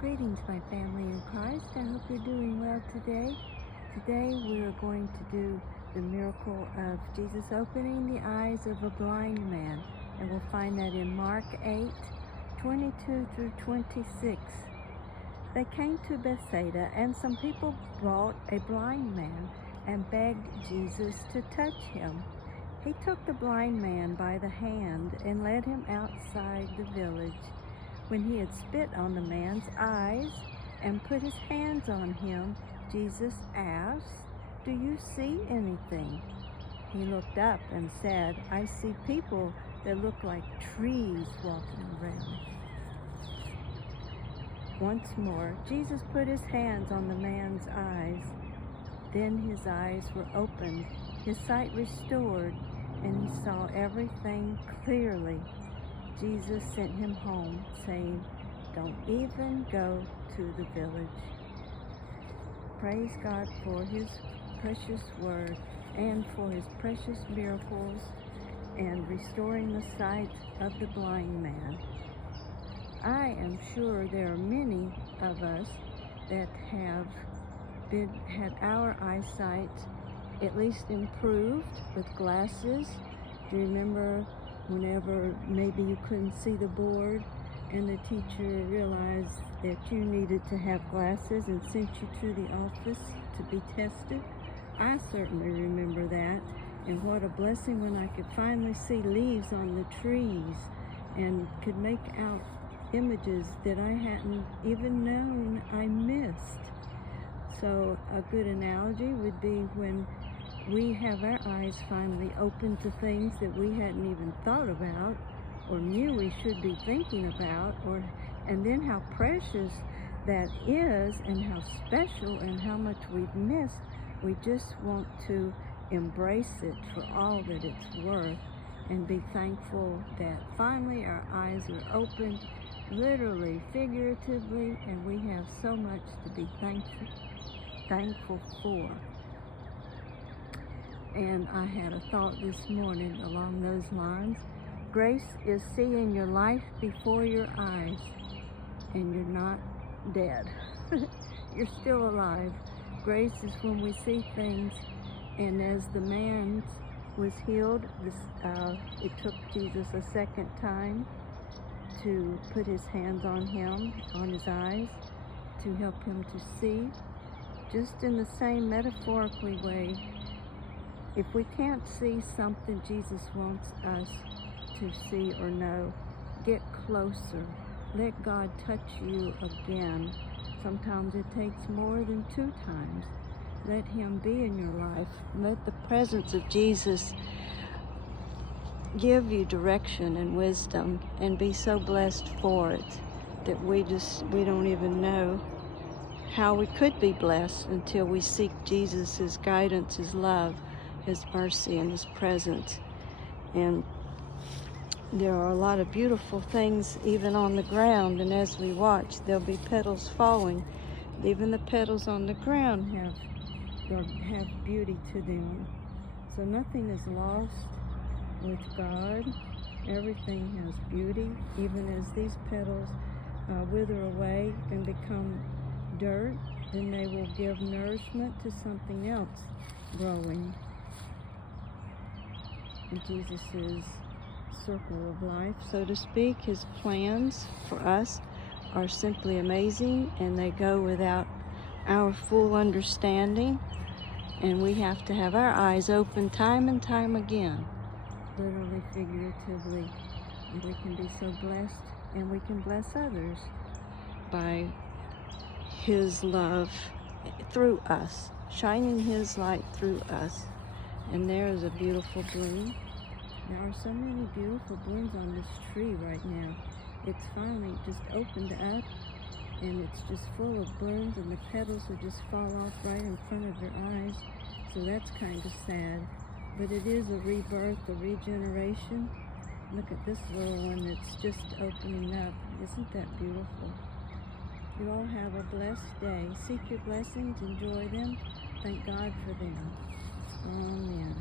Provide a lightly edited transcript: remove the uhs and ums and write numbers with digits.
Greetings, my family in Christ. I hope you're doing well today. Today we are going to do the miracle of Jesus opening the eyes of a blind man. And we'll find that in Mark 8:22 through 26. They came to Bethsaida, and some people brought a blind man and begged Jesus to touch him. He took the blind man by the hand and led him outside the village. When he had spit on the man's eyes and put his hands on him, Jesus asked, "Do you see anything?" He looked up and said, "I see people that look like trees walking around." Once more, Jesus put his hands on the man's eyes. Then his eyes were opened, his sight restored, and he saw everything clearly. Jesus sent him home, saying, "Don't even go to the village." Praise God for his precious word and for his precious miracles and restoring the sight of the blind man. I am sure there are many of us that have had our eyesight at least improved with glasses. Do you remember whenever maybe you couldn't see the board and the teacher realized that you needed to have glasses and sent you to the office to be tested? I certainly remember that, and what a blessing when I could finally see leaves on the trees and could make out images that I hadn't even known I missed. So a good analogy would be when we have our eyes finally open to things that we hadn't even thought about or knew we should be thinking about, and then how precious that is and how special and how much we've missed. We just want to embrace it for all that it's worth and be thankful that finally our eyes are open, literally, figuratively, and we have so much to be thankful for. And I had a thought this morning along those lines. Grace is seeing your life before your eyes, and you're not dead. You're still alive. Grace is when we see things, and as the man was healed, it took Jesus a second time to put his hands on him, on his eyes, to help him to see. Just in the same metaphorically way, if we can't see something Jesus wants us to see or know, get closer. Let God touch you again. Sometimes it takes more than 2 times. Let him be in your life. Let the presence of Jesus give you direction and wisdom, and be so blessed for it that we don't even know how we could be blessed until we seek Jesus' guidance, his love, his mercy, and his presence. And there are a lot of beautiful things even on the ground, and as we watch, there'll be petals falling. Even the petals on the ground have beauty to them. So nothing is lost with God. Everything has beauty, even as these petals wither away and become dirt, then they will give nourishment to something else growing. In Jesus' circle of life, so to speak, his plans for us are simply amazing, and they go without our full understanding, and we have to have our eyes open time and time again, literally, figuratively, and we can be so blessed, and we can bless others by his love through us, shining his light through us. And there is a beautiful bloom. There are so many beautiful blooms on this tree right now. It's finally just opened up, and it's just full of blooms, and the petals will just fall off right in front of your eyes. So that's kind of sad. But it is a rebirth, a regeneration. Look at this little one that's just opening up. Isn't that beautiful? You all have a blessed day. Seek your blessings, enjoy them. Thank God for them. Amen.